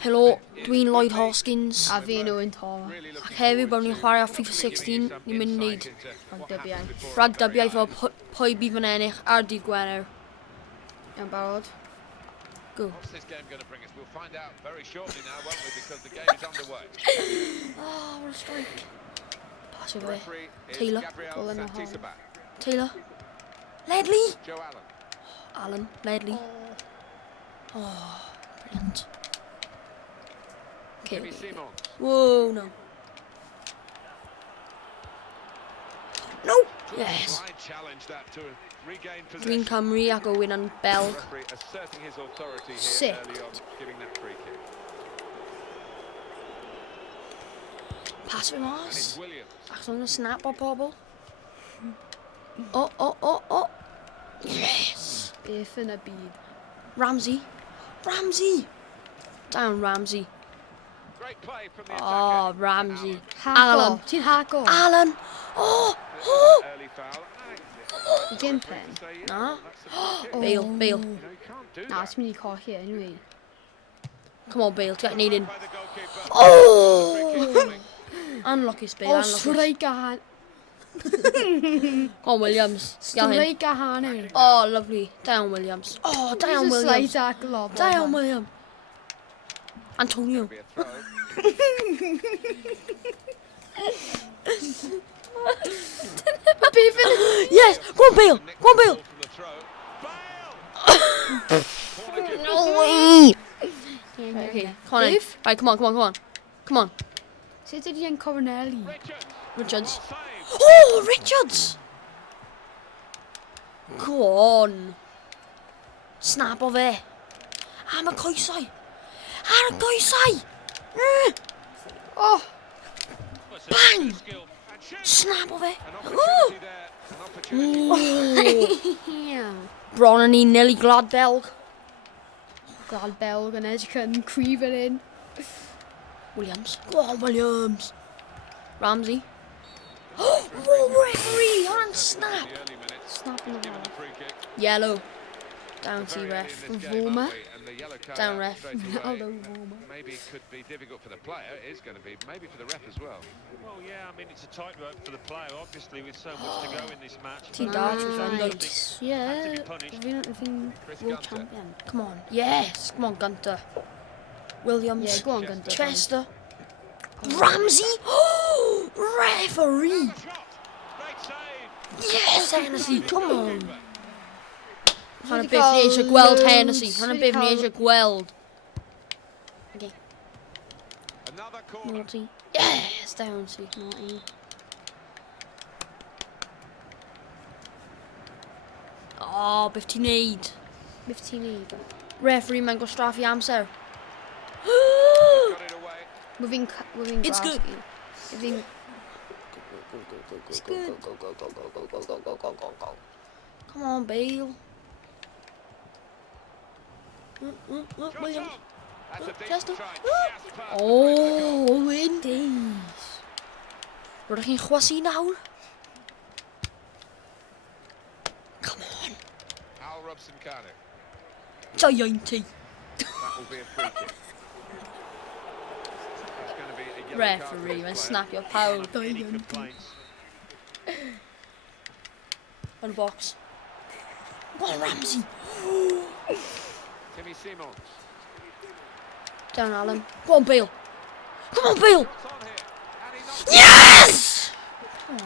Helo, dwi'n Lloyd Hoskins. A fi nhw yn Tom. Ac heddiw bod ni'n chwarae FIFA 16, ni'n mynd i wneud rhagdybiaeth o pwy bydd yn ennill ar dydd Gwener. Ia'n barod. Go. Oh, what a strike. Pass over there. Taylor. Goal yn y hon. Taylor. Ledley. Allen. Ledley. Oh, brilliant. Okay. Whoa, no. No! Yes. Green Camry ac Owen and Belg. Sick. Pass it mas. Ac o'n snap o pobl. Oh. Yes. Beth yn y byd. Ramsey. Ramsey. Down Ramsey. Oh, Ramsey. Allen. Ti'n hago? Allen. Oh. I gyn pen? Na. Bale. Na, ti'n mynd i colli anyway. Come on, Bale. Get need in. Oh. Unlucky Bale. Oh, streik a han. Come on, Williams. Streik a hanner. Oh, lovely. Down Williams. Oh, down Williams. Slide a glob. Down Williams. Antonio. Yes, go on Bale. No way. Okay, come on. Right, come on. Sut ydi yn Coronelli? Richards. Oh, Richards. Go on. Snap o fe. Am y coesau. Oh! Bang! Snap o fe. Bron yn 1-0 i Glad Belg. Glad Belg yn edrych yn cryf yn un. Williams. Go on, Williams. Ramsey. Oh, referee on snap. Snap yn y ball. Yellow. Down to ref. Voma. Down ref. Aldo Voma. Maybe it could be difficult for the player. It is going to be maybe for the ref as well. Well, yeah, I mean it's a tightrope for the player, obviously, with so much to go in this match. Ti'n dad trwy'n dod. Yeah, fi'n world champion. Come on. Yes. Come on, Gunter. Williams. Yeah, go on, Gunter. Chester. Ramsey. Oh, referee. Yes, Hennessy. Come on. Hanna beth ni eisiau gweld Hennessy. Hanna beth ni eisiau gweld. Okay. Naughty. Yes, down to Naughty. Oh, beth ti'n neud? Beth ti'n neud? Referee mae'n gwastraffu amser. Wyfi'n It's good. It's good. Go. Come on, Bale. Williams. Chester. Oh, Windies. Rydych chi'n chwasu nawr? Come on. Al Robson Cardiff. Gianty. That will be a free kick. It's going to be a yellow Referee, mae'n snapio pawb. Any complaints? On the box. Go on, Ramsey. Timmy Simons. Down Allen. Go on, Bale. Come on, Bale. It's on here. And he knocks Yes! Come on,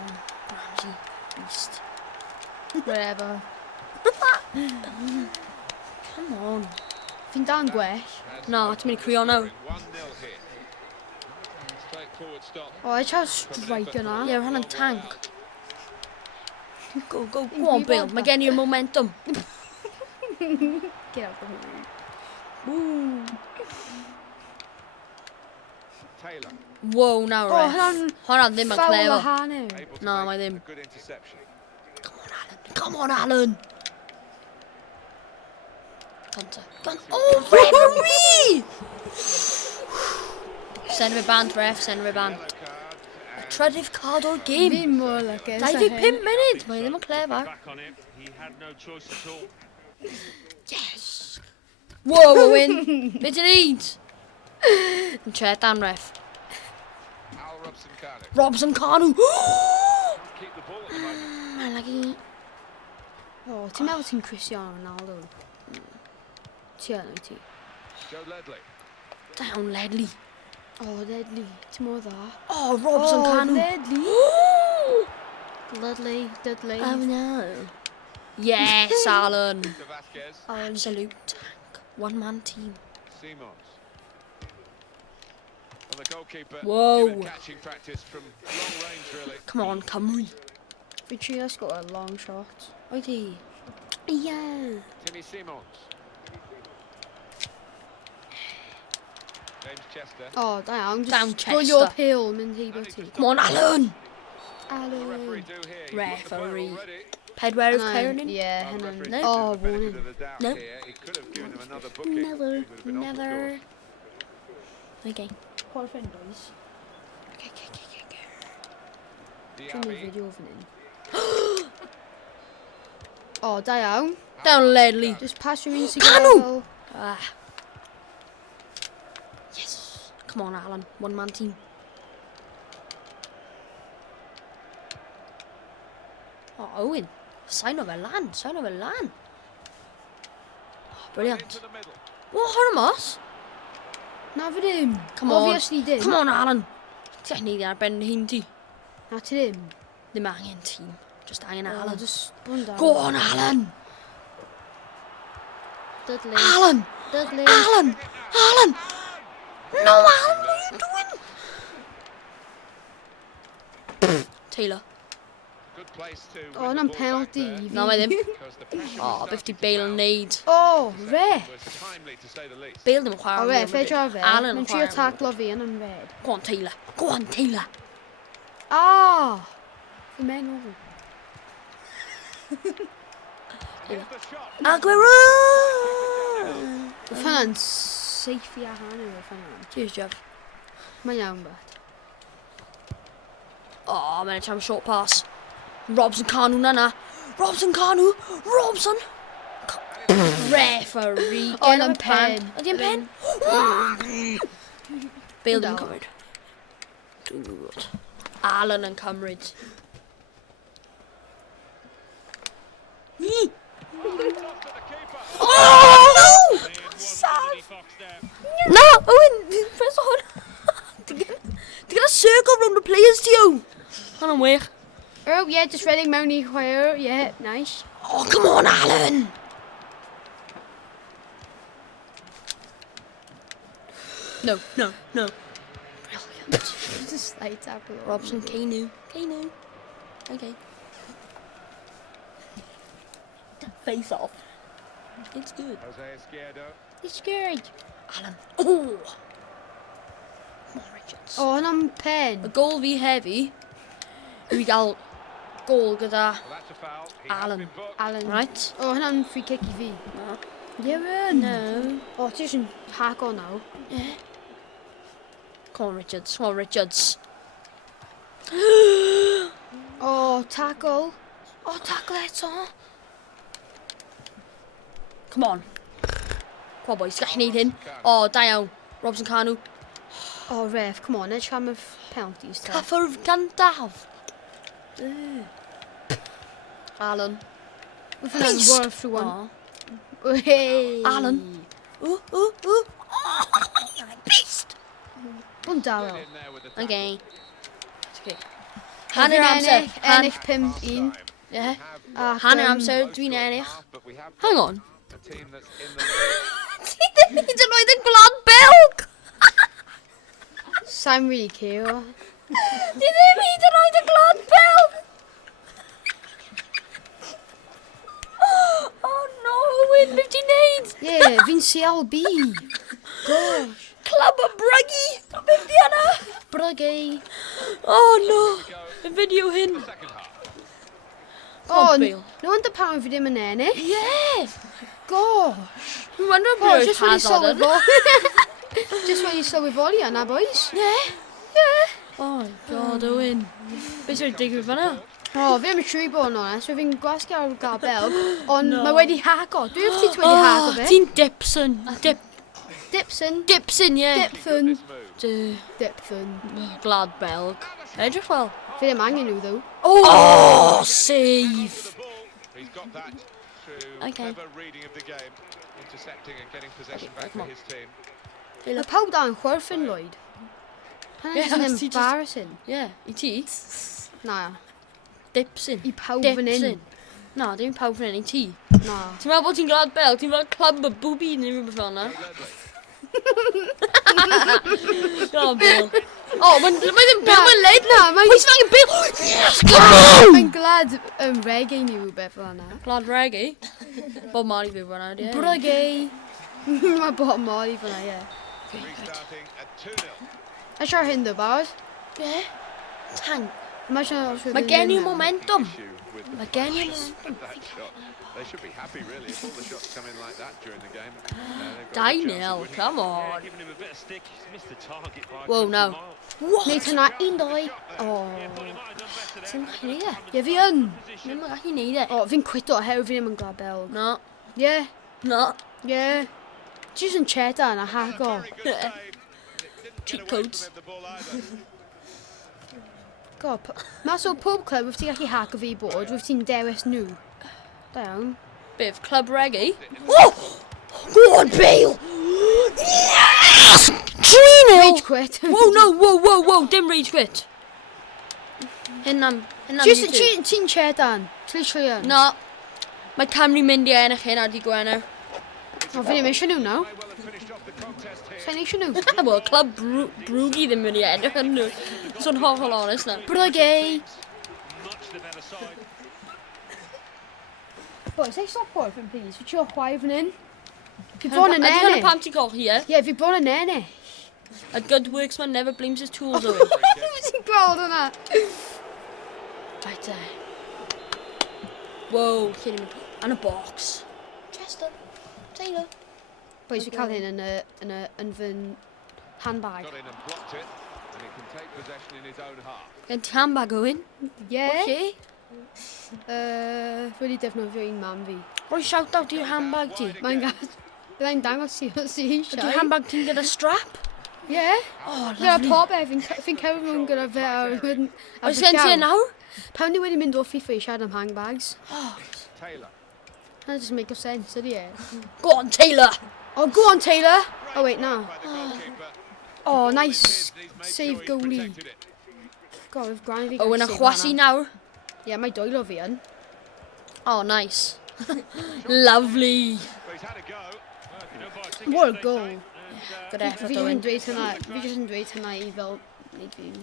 Ramsey. Beast. Whatever. Come on. Fi'n dan gwell. Na, ti'n mynd i crio nawr. 1-0 here. Straightforward stop. O, I chael strike yna. Ie, rhan yn tank. Go on, Bale. Mae gen i'r momentum. Get out the way. Woo. Taylor. Whoa, nawr, O, ref. Hwna ddim yn Foul a clever. hanner. Able to No, make mae ddim. a good interception. Come on, Allen. Gunter. Oh, referee! Send him a band, ref. Send him a band. Yellow card. Trydydd card o'r gêm. Fi'n mor lygys. 25 munud. Mae ddim yn clever. Back on him, he had no choice at all. Yes. Whoa, Owen. Be ti'n neud? Yn chedan ref. Al Robson Cardiff. Robson Kanu. Keep the ball at the moment. Mae'n lagi... O, ti'n meddwl ti'n Cristiano Ronaldo? Ti yn, wyt ti? Joe Ledley. Down Ledley. O, Ledley, ti'n mor dda. Oh, Robson Kanu. Ledley. Dudley, Dudley. Oh no. Yes, Alan. To Vasquez. Absolute tank. One man team. Simons. And the goalkeeper Whoa. given catching practice from long range, really. Come on, Cymru. Fi trios got a long shot. Oed hi? Yeah. Timmy Simons. James Chester. O, da iawn. Down Just Chester. gwylio pil mynd heibio ti. Come on, Alan. The referee Alan. do here. He's got the player Referee. already. Pedwer of Hynna'n- Perrin. Ie, Well, the hynna'n... referee's No. given Oh, the benefit warning. of the doubt No. here. He could have given him another booking. Never, He would have been off the never. course. Okay. Qual ffrind oes? Okay, okay, okay, okay. Dwi'n Diaby. ei fideo fan hyn. O, da iawn. Down Ledley. Just pass your Instagram. Canu! Ah. Yes. Come on, Alan. One man team. Oh, Owen. Sign of a lan. Sign of a lan. Oh, brilliant. Into the middle. What, Horamos? Na fy dim. Come on. Obviously dim. Come on, Alan. Ti'n neud ar ben hyn ti. Na ti dim. Ddim angen tîm. Just angen Alan. Alan. Just bwn da. Go on, Alan. Dudley. Alan. Dudley. Alan. Alan. No, Alan. What are you doing? Taylor. Good place to O, win the na'n ball penalty back i No, fi. mae ddim. there, 'cause the pressure was Oh, starting 50 to Bale mount. yn neud. O, re. Was timely, to say the least. Bale ddim yn O, chwarae. re, am fe Real tra Madrid. fe. Alan yn Mae'n trio chwarae. taclo fi yn yn red. Go on, Taylor. Go on, Taylor. Ah! Fy menw. Here's the shot. Aguero! Fy hynna'n seithi a hanner o fy hynna'n. Cheers, Jeff. Mae'n iawn beth. Oh, mae'n tram short pass. Robson Kanu na. Robson Kanu. Robson. Referee. O, na'n pen. Ydy yn pen? Bale ddim yn cymryd. Good. Alan yn cymryd. Oh, no! Saf! No, Owen, press on. Ti'n gyda circle round the players to you. Hwna'n wych. Oh, yeah, just reading mewn i chwaer. Yeah, nice. Oh, come on, Alan. No, no, no. Brilliant. Just like tackle. Robson, Kanu. Kanu. Okay. Face off. It's good. Jose Izquierdo. It's good. Alan. Oh. Come on, Richards. O, hynna'n Y pen. gol fi heddi yw i gael gol gyda Well, that's a foul. He has Alan. been booked. Alan. Right? O, hynna'n free kick i fi. No. Yeah, No. O, ti eisiau hack o nawr. Yeah. Come on, Richards. Come on, Richards. O, tackle. Oh, tackle eto. Come on. Come on, boys. Gallech chi neud hyn. Oh, da iawn. Robson Kanu. O, ref, come on, edrych am y penalties ta. Cyffwrdd gandaf. Alan. Mae hynna'n Beast. worth rwan. Oh. Hey. Alan. Ooh, ooh, ooh. Beast. Bwn dawel. In there with the Okay. Okay. Hanner amser. Ennill 5-1. Yeah. Ac, Hanner yym, amser. Dwi'n ennill. But we have Hang on. a team that's in the lead. Ti ddim hyd yn oed yn gwlad belg. Sa'n really care. Ti ddim hyd yn oed yn gwlad belg. Oh no, Owen, beth ti'n neud? Yeah, fi'n CLB. Gosh. Club o Bryggy. Beth di yna? Brygay. Oh no. Y fideo hyn. Second half. O, Bale. no wonder pan fi ddim yn ennill. Yeah. Gosh. Dwi'n wonder O, beth just wedi Hazard yn. sylweddoli. Just wedi sylweddoli yna, boys. Yeah. Yeah. Oh my god, Owen. Beth yw'n digwydd fan'na? O, fi ddim yn siŵr i bod yn onest. Fi'n gwasgu ar gael belg, ond mae wedi hago. Dwi'n fi wedi hago Oh, fe. ti'n Dipson. Dipson. Dipson, ie. Dipson. This move. Dipson. Glad Belg. Edrych fel. Fi ddim angen nhw, ddo. Oh, save. He's got that through Okay. clever reading of the game, intercepting and getting possession back Come for on. his team. Mae pawb da'n chwerthin, Lloyd. Yeah, Hynny'n ti jyst- embarrassing. Ie, i ti. Na, Dipson. i pawb fan Dipson. hyn. Na, dim pawb fan hyn i ti. Na. Ti'n meddwl bod ti'n glad Belg? Ti'n meddwl club y booby neu rhywbeth fel yna? Glad Belg. O, mae ddim Bill, mae'n leid Na, na. Pwy sy'n angen Bill? Yes, come on! Mae'n glad reggae ni rhywbeth fel yna. Glad reggae. Bob Marley fi fan yna, ie. Brygay. Mae Bob Marley fan yna, ie. Restarting at 2-0. A siar hyn, ddo, barod? Ie. Tank. Mae siar os Mae gen i momentum. Issue with Mae gen i that momentum. shot. They should be happy, really, if all the shots come in like that during the game. They've got a good chance of 2-0, winning. come Yeah, on. giving him a bit of stick. He's missed the target by a Whoa, country no. mile. What? Neu tyna un doi. O. Yeah, thought he might have done better there. Ti'n gallu neud e? Ie, fi yn. Ddim yn gallu neud e. O, fi'n cwito oherwydd fi ddim yn glad Belg. No, Ie, no. ie. Jyst yn cheddar na hago. Very good save. Didn't Cheat get away codes. from him, the ball either. God, mas o pob club, wyf ti'n gallu hago fi bod, wyf ti'n dewis nhw. Da iawn. Bit of club reggae. Oh! Go on, Bale! Yes! 3-0! Rage quit. Whoa, no, whoa, dim rage quit. Hynna'n Jyst YouTube. ti'n cheddar. Literally yn. No. Mae Camry mynd i ennill hyn ar di Gwener. O, fi ddim eisiau nhw nawr. May well have finished off the contest here. Sa'n eisiau nhw. Wel, club Brwgi ddim mynd i ennill yn nhw. So'n hollol honest na. Brygay. Much the better side. Boys, ei stop o'r fin, please. Fi trio chwaer fan hyn. Fi bron yn Ydy hwnna ennill. pam ti'n colli e? Ie, fi bron yn ennill. A good worksman never blames his tools away. Ti'n gweld hwnna? Right there. Whoa, cyn i mi... And a box. Chester. Taylor. Boys, fi cael hyn yn fy'n handbag. Got in and blocked it, and he can take possession in his own half. Gen ti handbag o hyn? Ie. Lle? Wedi defnyddio un mam fi. Roi shout out i'r handbag ti. Mae'n gad... Byddai'n dangos si eisiau. Ydy'r handbag ti'n gyda strap? Ie. Oh, Gyda lovely. pob fi'n cefn nhw'n gyda fe ar wedyn... Oes gen ti e nawr? Pan ni wedi mynd o FIFA i siarad am handbags. Taylor. That doesn't make sense, ydy e? Go on, Taylor. Oh, go on, Taylor! Oh, wait, no. By the goalkeeper. Oh, He's nice made save sure he's goalie. protected it. God, we've granny fi O, yna chwasi nawr. Ie, mae doelo fi yn. Oh, nice. Lovely. But he's had a go. You know, by a ticket What a they goal. say, and, Good Fi effort jyst o yn hyn. dweud hynna, fi jyst yn dweud hynna i fel wneud fi'n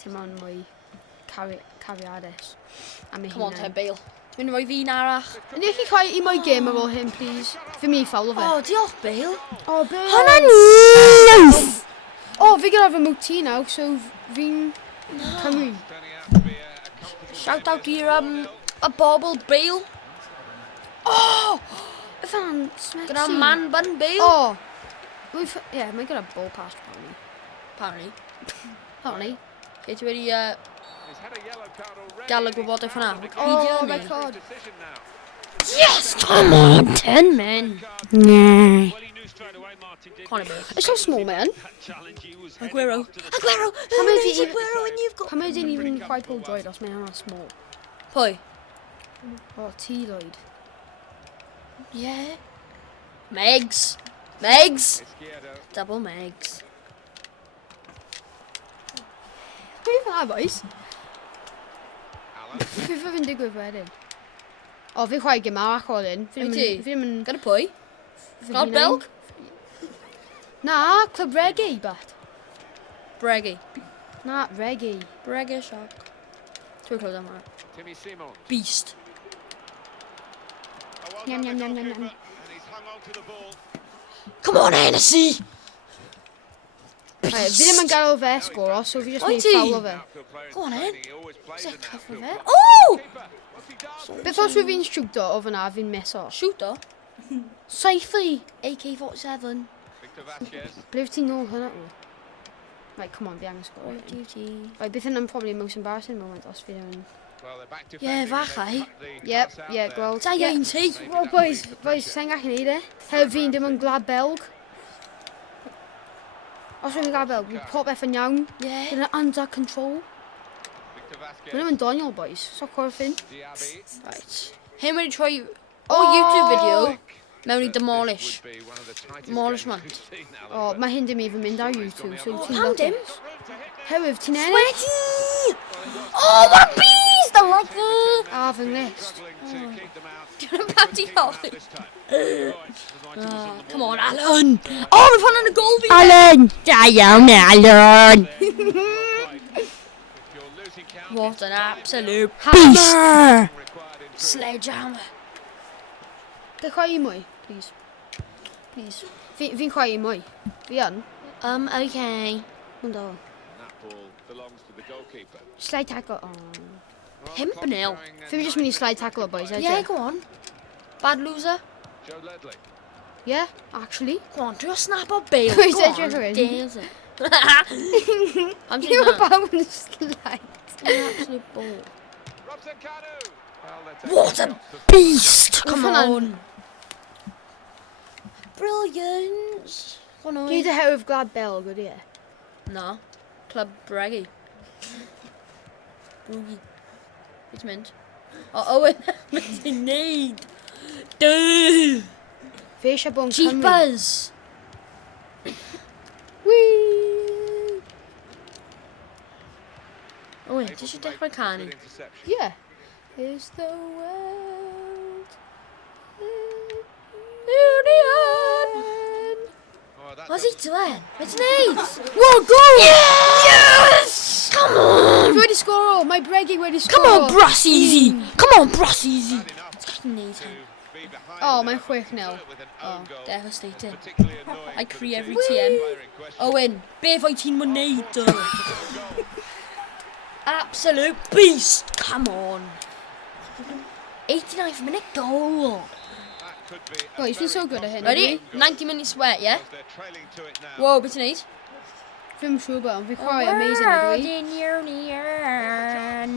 teimlo'n mwy cariadus am ei Come on, hunan. Ted Bale. Dwi'n rhoi fi'n arach. Yn eich chi cael un mwy gêm ar ôl hyn, please? Fi'n mynd i ffawlo fe. Oh, diolch, Bale. Oh, Bill! Hwna'n neis! Oh, fi gyda fy mwti nawr, so fi'n Cymru. Turning out to be a comfortable Shout out i'r a bobl Bale. Oh! Fan smexy. Gyda man bun Bale. Oh! Ie, mae gyda ball pass, apparently. Apparently. Apparently. Lle ti wedi He's had a yellow card already. gael y gwybodaeth hwnna? Oh, Wikipedia my neu? God. Decision now. Yes, come on, 10 men. Nah. well, he knew straight away, Martin did. Conor Bale. It's so small, man. That challenge, he was heading Aguero. off to the Aguero. How many Who's do you- Aguero and you've got... Pan mae dyn ni'n chwaith Paul Droid os mae hwnna small. Pwy? Oh, T-Lloyd. Yeah. Megs. Megs. Izquierdo. Double Megs. Pwy fa, boys? Alan. Pwy fa fi'n digwydd wedyn? O, fi chwaith gym arach o hyn. Fi Wyt ti? ddim yn... Gyda pwy? fi God ddim yn- Belg? Na, Club Reggae, bat. Breggy. Na, Reggae. Breggy shock. Dwi'n clywed am hwnna. Timmy Simon. Beast. Oh, well Yum, done, the yum, yum, yum, goalkeeper, yum. and he's hung on to the ball. Come on, Hennessy! Right, fi ddim yn gadael fe sgoro, so fi jyst Wyt mynd ti? i ffawlo fe. Outfield player in Go on, training, he always plays Is in it the cover outfield fe? role. Oh! Keeper, what's he done? Beth os fi'n siwto o fyna, fi'n meso? Shooter. Safely! AK-47. Victor Vasquez. Ble fi ti'n nôl hynna o? Right, come on, fi angen sgoro. GG. Right, beth yna'n probably most embarrassing moment os fi ddim yn... Well, they're back Yeah, defending. falle. They've cut the Yep, pass out yeah, there. gweld. Da Ie. ein ti. Maybe Well, that boys, released the boys, pressure. sa'n gallu neud e. Heb fi'n ddim yn glad Belg. Os yw'n gael fel, bydd popeth yn iawn. Yeah. Bydd yn under control. Victor Mae nhw'n Daniel, boys. So corffin. Diaby Right. Hyn wedi troi o YouTube video mewn I demolish. would be one of the tightest Demolishment. games we've seen, O, Alan. mae hyn dim even mynd ar YouTube, so ti'n Pam dim? Herwydd, ti'n ennill? Sweaty! Oh, what a beast! I like it! A fy nglist. Struggling to keep them out. You're about to Out help. this time. Come on, Alan! Oh, we've won a goal! Alan! Da iawn, Alan! If you're losing count, What an absolute Hammer! required in sledgehammer. Gai chwai mwy, please. Please. Fi'n chwai mwy. Fi yn. Okay. Hwnd o. that ball belongs to the goalkeeper. Slide tackle. Oh. Pimpernel. Fi'n just mynd I slide tackle o, boys. Yeah, go on. Bad loser. Joe Ledley. Yeah, actually. Go on, do a snap or bail. Who's Go that on, you're in? dares it. I'm doing You're that. about to slide. An absolute ball. Robson Kanu. Well, they're taking What a shots to- beast! Come Come on. on. Brilliant. Go on, Gyd Owen. y herwydd glad bel, gwyd ie. No. Club Braggy. Boogie. It's mint. Oh, Owen. What's he need? Dude. Fi eisiau bod yn Cymru. Jeepers. Whee! Owen, able ti eisiau to make dechrau canu? good interception. Yeah. Is the world Union? Oh, that What's he doesn't- doing? It's neat. Whoa, go! Yes! Come on! Fi wedi sgoro! Mae Breggy wedi Come sgoro! on, Bruss easy. Come on, Bruss easy. bad enough Neat. to be behind Oh, there mae'n 6-0. with an Oh, own goal. Devastating. Particularly annoying I for the cree every team. TM. Player in question. Owen, be fai ti'n mwneud o? Absolute beast. Come on. 89th minute goal. That could be a Boys, fi'n so very good at hyn. Ready? 90 minute sweat, yeah? as they're trailing to it now. Whoa, beth ti'n neud? Fi'n siŵr bod, ond fi'n chwarae amazing ydw i. in union.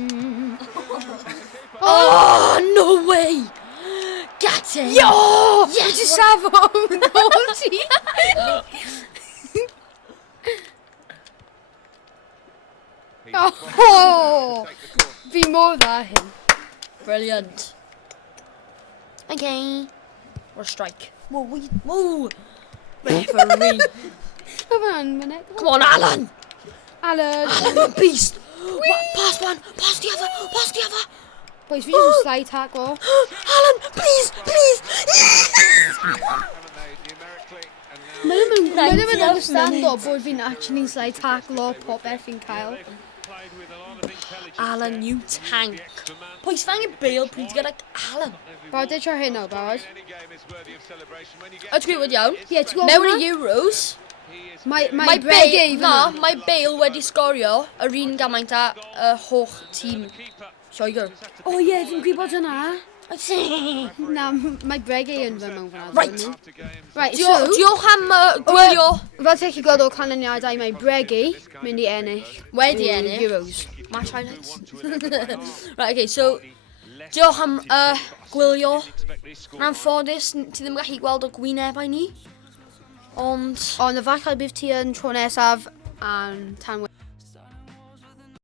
Oh, no way! Get it! Yo! Yes! Wyt ti safo yn gol ti? He's Oh! take the corner. Fi mor dda hyn. Brilliant. Okay. Or a strike. Whoa, whoa. Referee. Come on, minute. Come on, Alan! Alan. I'm a beast! Pass one, pass the other, pass the other! Boys, fi just slide tackle. Alan, please, please! Haven't they numerically? And now Mae ddim yn 90th understand o minute. bod fi'n actually slide tackle o popeth fi'n cael. Played with a lot of intelligence Alan, there. you The tank. extra man. Pwy sfangu bail, pryd gyda Alan? Barod e tro hyn o, barod. any game is worthy of celebration when you get Ydw i wedi iawn. Ie, ti'n gweld Mewn hwnna? i Euros, Mae mae Breggy Bale, na, fyna. mae Bale wedi sgorio yr un gymaint â y holl tîm Lloegr. O ie, fi'n gwybod hwnna. Right, Na, mae Breggy yn fy mewn fanna. Right. dwi'n meddwl. after games. Right, so... diolch am gwylio. Fel ti'n chi gweld o'r canlyniadau, mae Breggy mynd I ennill. Wedi i'r ennill. Euros. Match highlights. Right, okay, so diolch am gwylio. Rhan ffodus, ti ddim yn gallu gweld o gwynebau ni. Ond... Ond efallai bydd ti yn tro nesaf, a'n tan